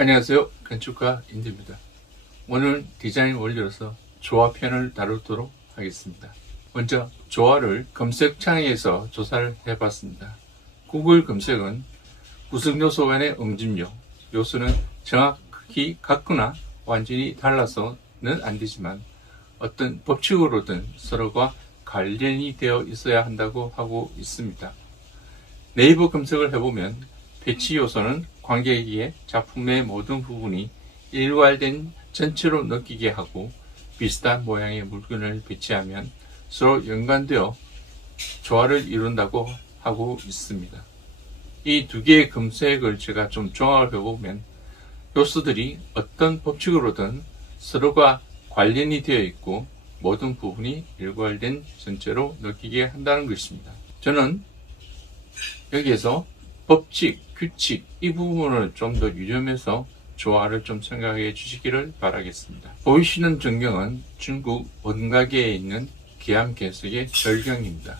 안녕하세요. 건축가 인드입니다. 오늘 디자인 원리로서 조화편을 다루도록 하겠습니다. 먼저 조화를 검색창에서 조사를 해봤습니다. 구글 검색은 구성 요소 간의 응집력, 요소는 정확히 같거나 완전히 달라서는 안 되지만 어떤 법칙으로든 서로가 관련이 되어 있어야 한다고 하고 있습니다. 네이버 검색을 해보면 배치 요소는 관객에게 작품의 모든 부분이 일괄된 전체로 느끼게 하고 비슷한 모양의 물건을 배치하면 서로 연관되어 조화를 이룬다고 하고 있습니다. 이 두 개의 검색을 제가 좀 종합을 해보면 요소들이 어떤 법칙으로든 서로가 관련이 되어 있고 모든 부분이 일괄된 전체로 느끼게 한다는 것입니다. 저는 여기에서 법칙, 규칙 이 부분을 좀 더 유념해서 조화를 좀 생각해 주시기를 바라겠습니다. 보이시는 전경은 중국 원가계에 있는 기암괴석의 절경입니다.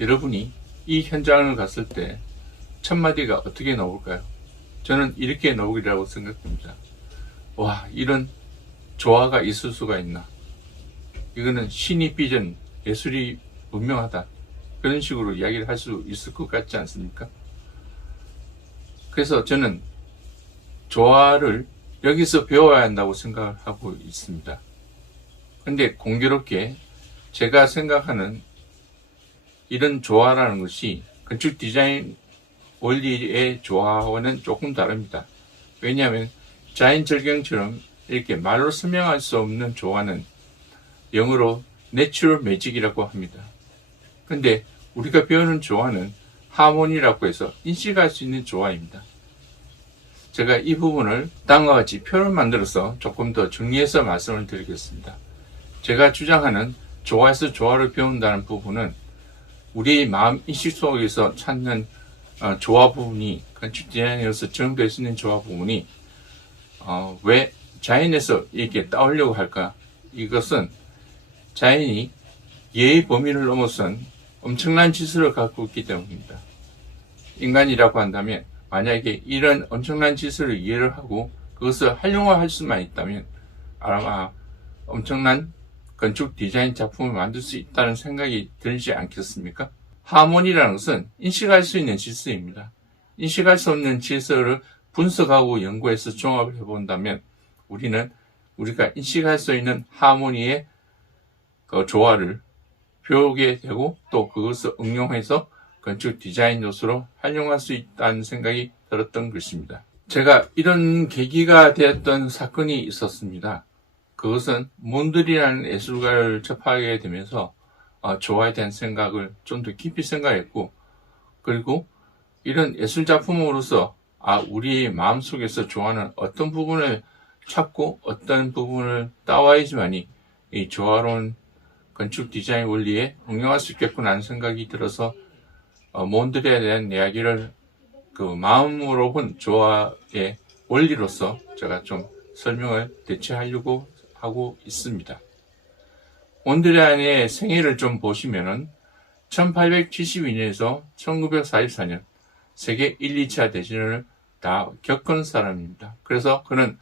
여러분이 이 현장을 갔을 때 첫 마디가 어떻게 나올까요? 저는 이렇게 나오리라고 생각합니다. 와, 이런 조화가 있을 수가 있나? 이거는 신이 빚은 예술이 분명하다. 그런 식으로 이야기를 할 수 있을 것 같지 않습니까? 그래서 저는 조화를 여기서 배워야 한다고 생각을 하고 있습니다. 근데 공교롭게 제가 생각하는 이런 조화라는 것이 건축 디자인 원리의 조화와는 조금 다릅니다. 왜냐하면 자연절경처럼 이렇게 말로 설명할 수 없는 조화는 영어로 내추럴 매직이라고 합니다. 근데 우리가 배우는 조화는 하모니라고 해서 인식할 수 있는 조화입니다. 제가 이 부분을 다음과 같이 표를 만들어서 조금 더 정리해서 말씀을 드리겠습니다. 제가 주장하는 조화에서 조화를 배운다는 부분은 우리의 마음 인식 속에서 찾는 조화 부분이 건축 디자인에서 적용될 수 있는 조화 부분이 왜 자연에서 이렇게 따오려고 할까? 이것은 자연이 예의 범위를 넘어선 엄청난 지수를 갖고 있기 때문입니다. 인간이라고 한다면 만약에 이런 엄청난 지수를 이해를 하고 그것을 활용화할 수만 있다면 아마 엄청난 건축 디자인 작품을 만들 수 있다는 생각이 들지 않겠습니까? 하모니라는 것은 인식할 수 있는 질서입니다. 인식할 수 없는 질서를 분석하고 연구해서 종합을 해본다면 우리는 우리가 인식할 수 있는 하모니의 그 조화를 배우게 되고 또 그것을 응용해서 건축 디자인 요소로 활용할 수 있다는 생각이 들었던 것입니다. 제가 이런 계기가 되었던 사건이 있었습니다. 그것은 몬드리라는 예술가를 접하게 되면서 조화에 대한 생각을 좀 더 깊이 생각했고 그리고 이런 예술작품으로서 우리의 마음속에서 조화는 어떤 부분을 찾고 어떤 부분을 따와야지만이 이 조화로운 건축 디자인 원리에 응용할 수 있겠구나 하는 생각이 들어서 몬드리에 대한 이야기를 그 마음으로 본 조화의 원리로서 제가 좀 설명을 대체하려고 하고 있습니다. 몬드리안의 생애를 좀 보시면은 1872년에서 1944년 세계 1, 2차 대전을 다 겪은 사람입니다. 그래서 그는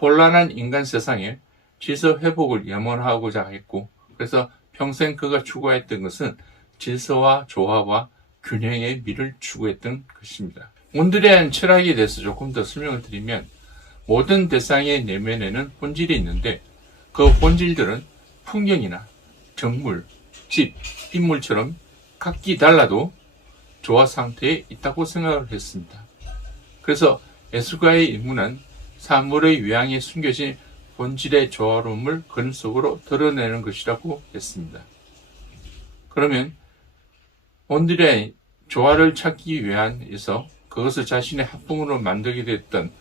혼란한 인간 세상에 질서 회복을 염원하고자 했고 그래서 평생 그가 추구했던 것은 질서와 조화와 균형의 미를 추구했던 것입니다. 몬드리안 철학에 대해서 조금 더 설명을 드리면 모든 대상의 내면에는 본질이 있는데 그 본질들은 풍경이나 정물, 집, 인물처럼 각기 달라도 조화 상태에 있다고 생각을 했습니다. 그래서 예술가의 임무는 사물의 외양에 숨겨진 본질의 조화로움을 근 속으로 드러내는 것이라고 했습니다. 그러면 몬드리안이 조화를 찾기 위해서 그것을 자신의 학풍으로 만들게 됐던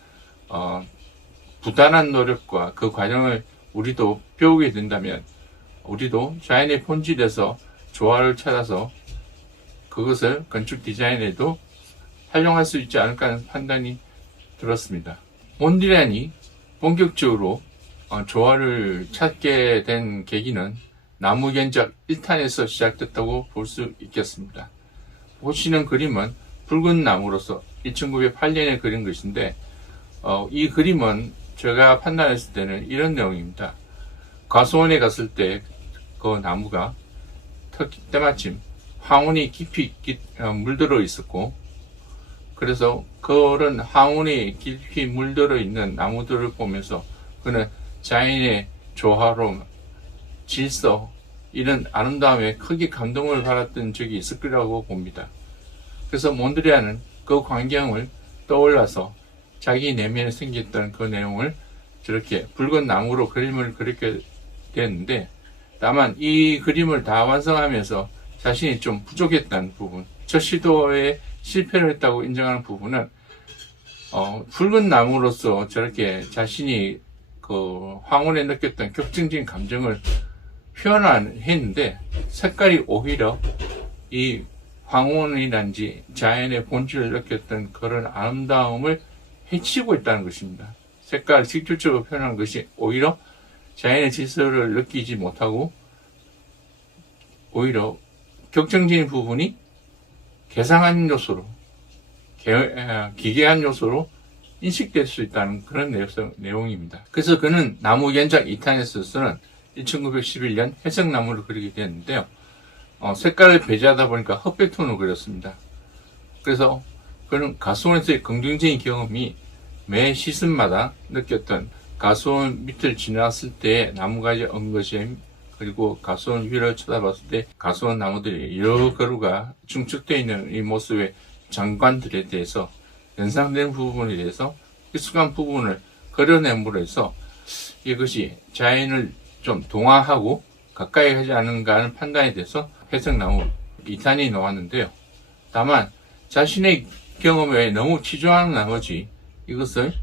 부단한 노력과 그 과정을 우리도 배우게 된다면 우리도 자연의 본질에서 조화를 찾아서 그것을 건축 디자인에도 활용할 수 있지 않을까 하는 판단이 들었습니다. 몬드리안이 본격적으로 조화를 찾게 된 계기는 나무견적 1탄에서 시작됐다고 볼 수 있겠습니다. 보시는 그림은 붉은 나무로서 1908년에 그린 것인데 이 그림은 제가 판단했을 때는 이런 내용입니다. 과수원에 갔을 때 그 나무가 때마침 황혼이 깊이 물들어 있었고, 그래서 그런 황혼이 깊이 물들어 있는 나무들을 보면서 그는 자연의 조화로움, 질서, 이런 아름다움에 크게 감동을 받았던 적이 있을 거라고 봅니다. 그래서 몬드리안은 그 광경을 떠올라서 자기 내면에 생겼던 그 내용을 저렇게 붉은 나무로 그림을 그리게 됐는데, 다만 이 그림을 다 완성하면서 자신이 좀 부족했다는 부분, 첫 시도에 실패를 했다고 인정하는 부분은 붉은 나무로서 저렇게 자신이 그 황혼에 느꼈던 격정적인 감정을 표현했는데, 색깔이 오히려 이 황혼이란지 자연의 본질을 느꼈던 그런 아름다움을 해치고 있다는 것입니다. 색깔을 직접적으로 표현한 것이 오히려 자연의 질서를 느끼지 못하고, 오히려 격정적인 부분이 개상한 요소로, 기괴한 요소로 인식될 수 있다는 그런 내용입니다. 그래서 그는 나무 연작 2탄에서 쓰는 1911년 해석나무를 그리게 되었는데요. 색깔을 배제하다 보니까 흑백톤으로 그렸습니다. 그래서 그는 가수원에서의 긍정적인 경험이 매 시즌마다 느꼈던 가수원 밑을 지나갔을 때 나무가지 엉거짐, 그리고 가수원 위를 쳐다봤을 때 가수원 나무들이 여러 그루가 중축되어 있는 이 모습의 장관들에 대해서, 연상된 부분에 대해서 익숙한 부분을 그려냄으로 해서 이것이 자연을 좀 동화하고 가까이 하지 않은가 하는 판단에 대해서 해석나무 2탄이 나왔는데요. 다만 자신의 경험에 너무 치중하는 나머지 이것을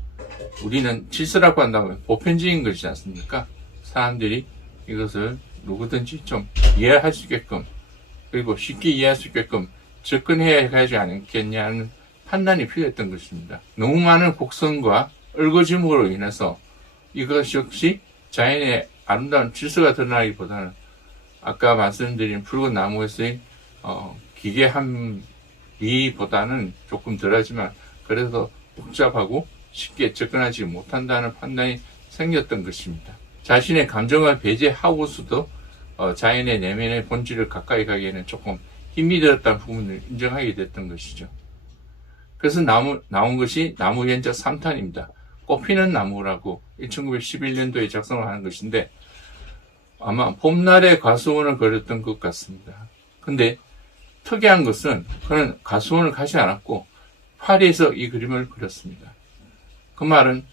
우리는 질서라고 한다면 보편적인 것이지 않습니까? 사람들이 이것을 누구든지 좀 이해할 수 있게끔, 그리고 쉽게 이해할 수 있게끔 접근해야 하지 않겠냐는 판단이 필요했던 것입니다. 너무 많은 곡선과 얽어짐으로 인해서 이것 역시 자연의 아름다운 질서가 드러나기보다는 아까 말씀드린 붉은 나무에서의 기괴함이보다는 조금 덜하지만 그래도 복잡하고 쉽게 접근하지 못한다는 판단이 생겼던 것입니다. 자신의 감정을 배제하고서도 자연의 내면의 본질을 가까이 가기에는 조금 힘이 들었다는 부분을 인정하게 됐던 것이죠. 그래서 나온 것이 나무 연작 3탄입니다. 꽃피는 나무라고 1911년도에 작성을 하는 것인데, 아마 봄날에 가수원을 그렸던 것 같습니다. 근데 특이한 것은 그는 가수원을 가지 않았고 파리에서 이 그림을 그렸습니다. 그 말은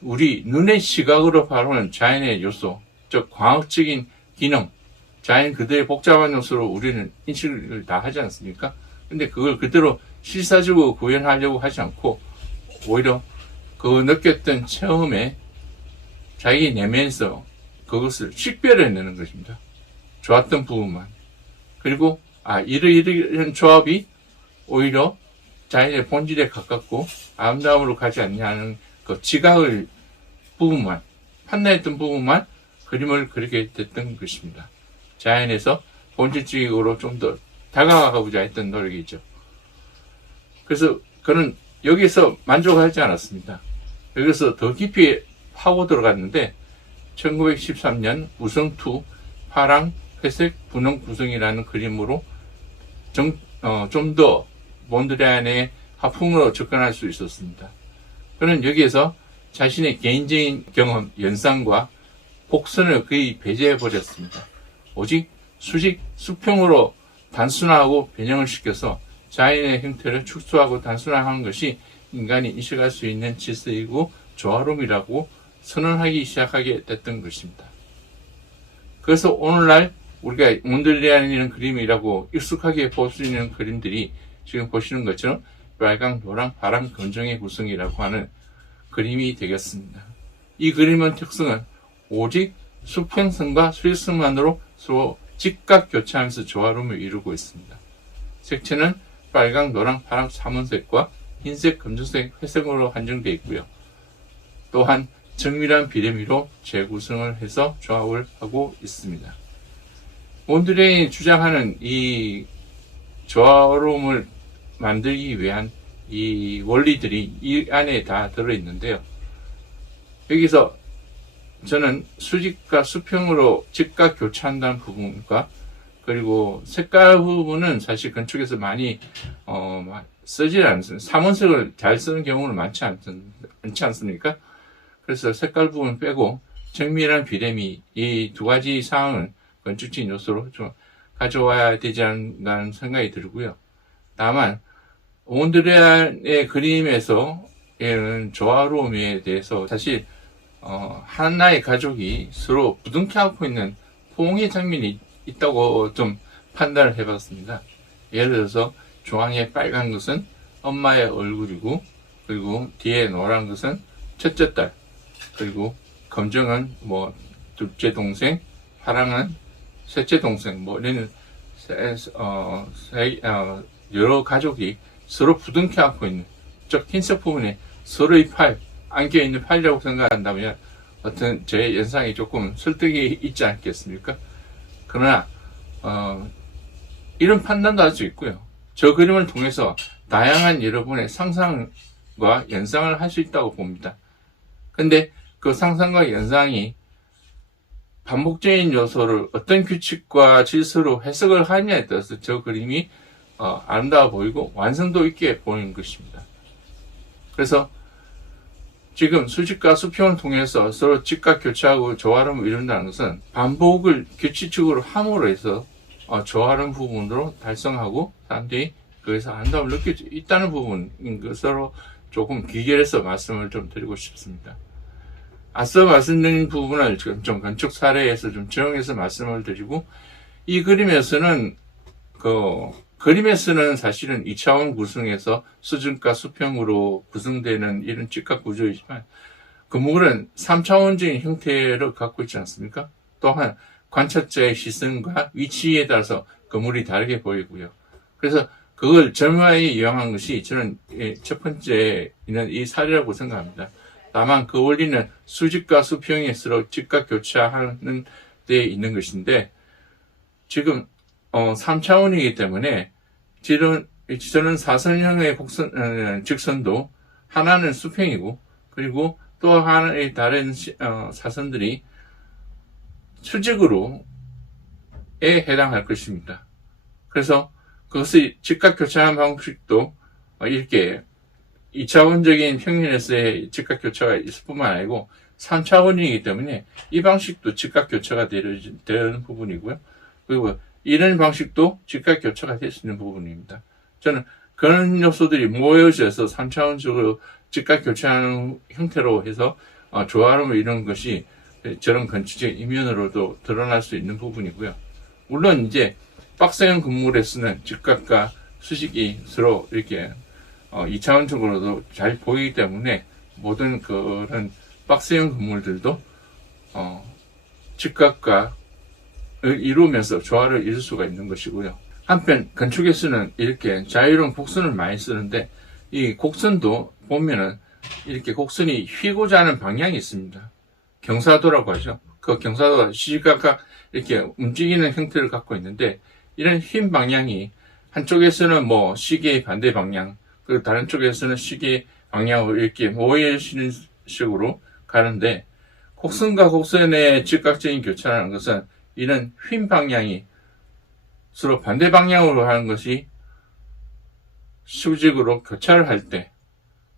우리 눈의 시각으로 바라보는 자연의 요소, 즉 광학적인 기능, 자연 그대의 복잡한 요소로 우리는 인식을 다 하지 않습니까? 근데 그걸 그대로 실사적으로 구현하려고 하지 않고 오히려 그 느꼈던 체험에 자기 내면에서 그것을 식별해내는 것입니다. 좋았던 부분만. 그리고 이런 조합이 오히려 자연의 본질에 가깝고 아름다움으로 가지 않냐는 그 지각을 부분만, 판단했던 부분만 그림을 그리게 됐던 것입니다. 자연에서 본질적으로 좀 더 다가가고자 했던 노력이죠. 그래서 그는 여기서 만족하지 않았습니다. 여기서 더 깊이 파고 들어갔는데 1913년 우성2 파랑, 회색, 분홍 구성이라는 그림으로 좀 더 몬드리안의 화풍으로 접근할 수 있었습니다. 그는 여기에서 자신의 개인적인 경험, 연상과 곡선을 거의 배제해버렸습니다. 오직 수직, 수평으로 단순화하고 변형을 시켜서 자연의 형태를 축소하고 단순화하는 것이 인간이 인식할 수 있는 질서이고 조화로움이라고 선언하기 시작하게 됐던 것입니다. 그래서 오늘날 우리가 몬드리안이라는 그림이라고 익숙하게 볼 수 있는 그림들이 지금 보시는 것처럼 빨강, 노랑, 파랑, 검정의 구성이라고 하는 그림이 되겠습니다. 이 그림의 특성은 오직 수평성과 수직성만으로 서로 직각 교차하면서 조화로움을 이루고 있습니다. 색채는 빨강, 노랑, 파랑, 삼원색과 흰색, 검정색, 회색으로 한정되어 있고요. 또한 정밀한 비례미로 재구성을 해서 조합을 하고 있습니다. 몬드리안이 주장하는 이 조화로움을 만들기 위한 이 원리들이 이 안에 다 들어있는데요. 여기서 저는 수직과 수평으로 직각 교차한다는 부분과 그리고 색깔 부분은 사실 건축에서 많이 쓰지 않습니다. 삼원색을 잘 쓰는 경우는 많지 않습니까? 그래서 색깔 부분 빼고 정밀한 비대미 이 두 가지 사항은 건축적인 요소로 좀 가져와야 되지 않나 생각이 들고요. 다만 몬드리안의 그림에서 조화로움에 대해서 사실 하나의 가족이 서로 부둥켜 안고 있는 포옹의 장면이 있다고 좀 판단을 해봤습니다. 예를 들어서 중앙에 빨간 것은 엄마의 얼굴이고, 그리고 뒤에 노란 것은 첫째 딸, 그리고 검정은 뭐 둘째 동생, 파랑은 셋째 동생, 뭐 이런 여러 가족이 서로 부둥켜 안고 있는 즉 흰색 부분에 서로의 팔 안겨 있는 팔이라고 생각한다면 어떤 제 연상이 조금 설득이 있지 않겠습니까? 그러나 이런 판단도 할 수 있고요. 저 그림을 통해서 다양한 여러분의 상상과 연상을 할 수 있다고 봅니다. 근데 그 상상과 연상이 반복적인 요소를 어떤 규칙과 질서로 해석을 하느냐에 따라서 저 그림이 아름다워 보이고 완성도 있게 보이는 것입니다. 그래서 지금 수직과 수평을 통해서 서로 직각 교차하고 조화름을 이룬다는 것은 반복을 규칙적으로 함으로 해서 조화름 부분으로 달성하고 사람들이 거기서 안도감을 느낄 수 있다는 부분인 것으로 조금 귀결해서 말씀을 좀 드리고 싶습니다. 앞서 말씀드린 부분을 좀 건축 사례에서 좀 정해서 말씀을 드리고, 이 그림에서는 그림에서는 사실은 2차원 구성에서 수직과 수평으로 구성되는 이런 직각 구조이지만 건물은 3차원적인 형태를 갖고 있지 않습니까? 또한 관찰자의 시선과 위치에 따라서 건물이 다르게 보이고요. 그래서 그걸 점화에 이용한 것이 저는 첫 번째 있는 이 사례라고 생각합니다. 다만 그 원리는 수직과 수평이 서로 직각 교차하는 데 있는 것인데, 지금 3차원이기 때문에 저는 사선형의 직선도 하나는 수평이고, 그리고 또 하나의 다른 사선들이 수직으로에 해당할 것입니다. 그래서 그것이 직각 교차하는 방식도 이렇게 2차원적인 평면에서의 직각 교차가 있을 뿐만 아니고 3차원이기 때문에 이 방식도 직각 교차가 되는 부분이고요. 그리고 이런 방식도 직각 교차가 될 수 있는 부분입니다. 저는 그런 요소들이 모여져서 3차원적으로 직각 교차하는 형태로 해서 조화름을 이루는 것이 저런 건축적 이면으로도 드러날 수 있는 부분이고요. 물론 이제 박스형 건물에서는 직각과 수직이 서로 이렇게 2차원적으로도 잘 보이기 때문에 모든 그런 박스형 건물들도 직각과 이루면서 조화를 이룰 수가 있는 것이고요. 한편 건축에서는 이렇게 자유로운 곡선을 많이 쓰는데, 이 곡선도 보면은 이렇게 곡선이 휘고자 하는 방향이 있습니다. 경사도라고 하죠. 그 경사도가 시시각각 이렇게 움직이는 형태를 갖고 있는데, 이런 휜 방향이 한쪽에서는 뭐 시계의 반대 방향, 그리고 다른 쪽에서는 시계 방향으로 이렇게 모여지는 식으로 가는데, 곡선과 곡선의 직각적인 교차라는 것은 이런 휜 방향이 서로 반대 방향으로 하는 것이 수직으로 교차를 할 때,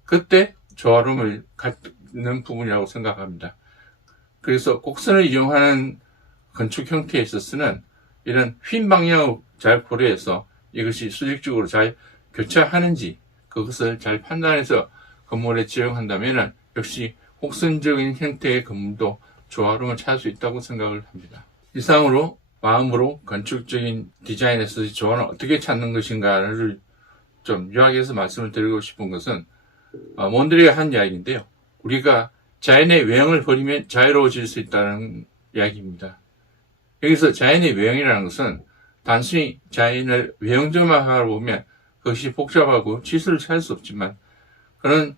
그때 조화름을 갖는 부분이라고 생각합니다. 그래서 곡선을 이용하는 건축 형태에 있어서는 이런 휜 방향을 잘 고려해서 이것이 수직적으로 잘 교차하는지 그것을 잘 판단해서 건물에 지정한다면 역시 곡선적인 형태의 건물도 조화름을 찾을 수 있다고 생각을 합니다. 이상으로 마음으로 건축적인 디자인에서 조화를 어떻게 찾는 것인가를 좀 요약해서 말씀을 드리고 싶은 것은 몬드리가 한 이야기인데요. 우리가 자연의 외형을 버리면 자유로워질 수 있다는 이야기입니다. 여기서 자연의 외형이라는 것은 단순히 자연을 외형적으로 보면 그것이 복잡하고 질서를 찾을 수 없지만, 그런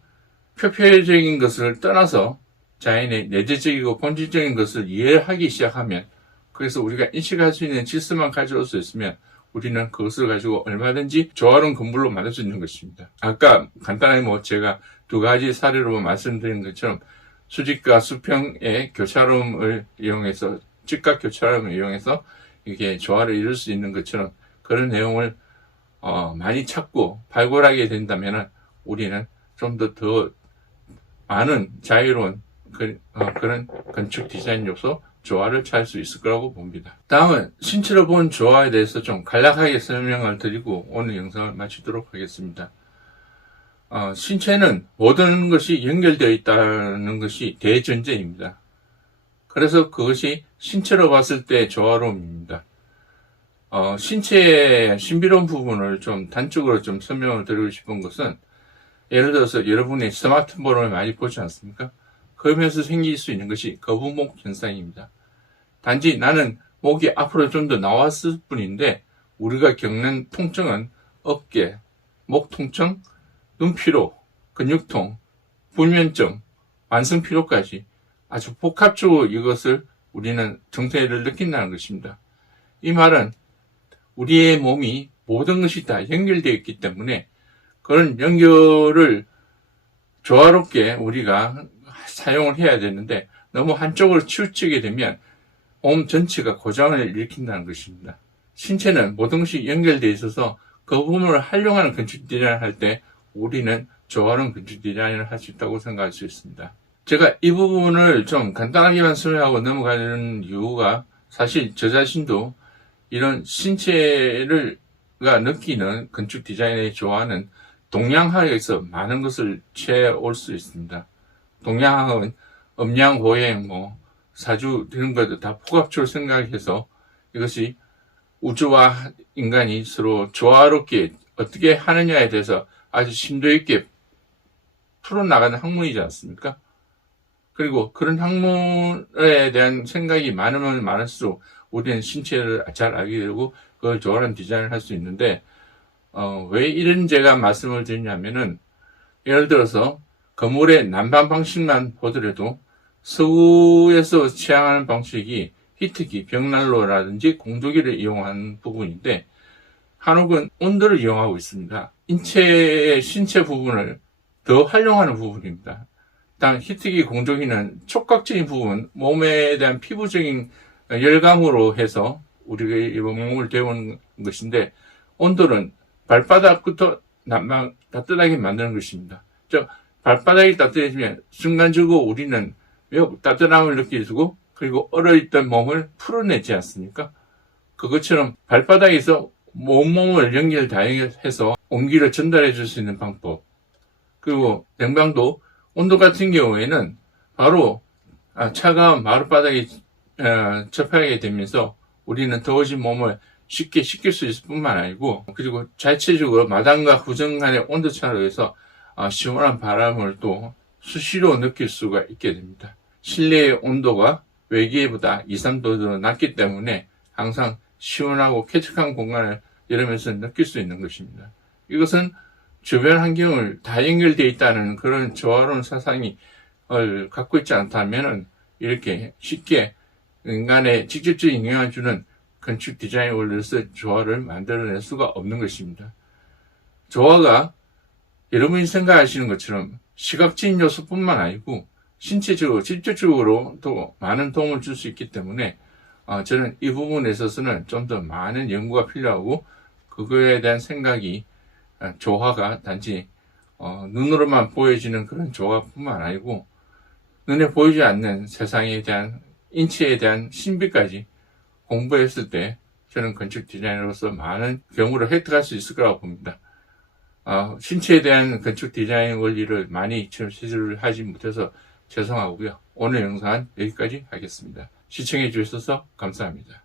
표피적인 것을 떠나서 자연의 내재적이고 본질적인 것을 이해하기 시작하면, 그래서 우리가 인식할 수 있는 질서만 가져올 수 있으면 우리는 그것을 가지고 얼마든지 조화로운 건물로 만들 수 있는 것입니다. 아까 간단하게 제가 두 가지 사례로 말씀드린 것처럼 수직과 수평의 교차로움을 이용해서 직각 교차로움을 이용해서 이게 조화를 이룰 수 있는 것처럼 그런 내용을 많이 찾고 발굴하게 된다면 우리는 좀 더 많은 자유로운 그런 건축 디자인 요소 조화를 찾을 수 있을 거라고 봅니다. 다음은 신체로 본 조화에 대해서 좀 간략하게 설명을 드리고 오늘 영상을 마치도록 하겠습니다. 신체는 모든 것이 연결되어 있다는 것이 대전제입니다. 그래서 그것이 신체로 봤을 때 조화로움입니다. 신체의 신비로운 부분을 좀 단적으로 좀 설명을 드리고 싶은 것은 예를 들어서 여러분이 스마트폰을 많이 보지 않습니까? 그러면서 생길 수 있는 것이 거북목 현상입니다. 단지 나는 목이 앞으로 좀 더 나왔을 뿐인데 우리가 겪는 통증은 어깨, 목 통증, 눈피로, 근육통, 불면증, 만성피로까지 아주 복합적으로 이것을 우리는 증세를 느낀다는 것입니다. 이 말은 우리의 몸이 모든 것이 다 연결되어 있기 때문에 그런 연결을 조화롭게 우리가 사용을 해야 되는데 너무 한쪽으로 치우치게 되면 몸 전체가 고장을 일으킨다는 것입니다. 신체는 모든 것이 연결되어 있어서 그 부분을 활용하는 건축 디자인을 할 때 우리는 조화로운 건축 디자인을 할 수 있다고 생각할 수 있습니다. 제가 이 부분을 좀 간단하게만 설명하고 넘어가는 이유가 사실 저 자신도 이런 신체가 느끼는 건축 디자인의 조화는 동양학에서 많은 것을 채올 수 있습니다. 동양학은 음양, 보행, 사주 이런 것도 다 포괄적으로 생각해서 이것이 우주와 인간이 서로 조화롭게 어떻게 하느냐에 대해서 아주 심도 있게 풀어나가는 학문이지 않습니까? 그리고 그런 학문에 대한 생각이 많으면 많을수록 우리는 신체를 잘 알게 되고 그걸 조화로운 디자인을 할 수 있는데 왜 이런 제가 말씀을 드리냐면은 예를 들어서 건물의 난방 방식만 보더라도 서구에서 취향하는 방식이 히트기, 벽난로라든지 공조기를 이용한 부분인데 한옥은 온도를 이용하고 있습니다. 인체의 신체 부분을 더 활용하는 부분입니다. 일단 히트기, 공조기는 촉각적인 부분, 몸에 대한 피부적인 열감으로 해서 우리가 몸을 데우는 것인데 온도는 발바닥부터 따뜻하게 만드는 것입니다. 즉 발바닥이 따뜻해지면 순간적으로 우리는 매우 따뜻함을 느끼고 그리고 얼어있던 몸을 풀어내지 않습니까? 그것처럼 발바닥에서 온몸을 연결해서 온기를 전달해 줄 수 있는 방법. 그리고 냉방도 온도 같은 경우에는 바로 차가운 마룻바닥에 접하게 되면서 우리는 더워진 몸을 쉽게 식힐 수 있을 뿐만 아니고 그리고 자체적으로 마당과 구정 간의 온도차로 해서 시원한 바람을 또 수시로 느낄 수가 있게 됩니다. 실내의 온도가 외기보다 2, 3도 더 낮기 때문에 항상 시원하고 쾌적한 공간을 이러면서 느낄 수 있는 것입니다. 이것은 주변 환경을 다 연결되어 있다는 그런 조화로운 사상이 갖고 있지 않다면 이렇게 쉽게 인간의 직접적인 영향을 주는 건축 디자인 원리로서 조화를 만들어낼 수가 없는 것입니다. 조화가 여러분이 생각하시는 것처럼 시각적인 요소뿐만 아니고 신체적으로, 직접적으로 또 많은 도움을 줄 수 있기 때문에 저는 이 부분에 있어서는 좀 더 많은 연구가 필요하고 그거에 대한 생각이 조화가 단지 눈으로만 보여지는 그런 조화뿐만 아니고 눈에 보이지 않는 세상에 대한 인체에 대한 신비까지 공부했을 때 저는 건축 디자이너로서 많은 경우를 획득할 수 있을 거라고 봅니다. 신체에 대한 건축 디자인 원리를 많이 제시를 하지 못해서 죄송하고요. 오늘 영상은 여기까지 하겠습니다. 시청해 주셔서 감사합니다.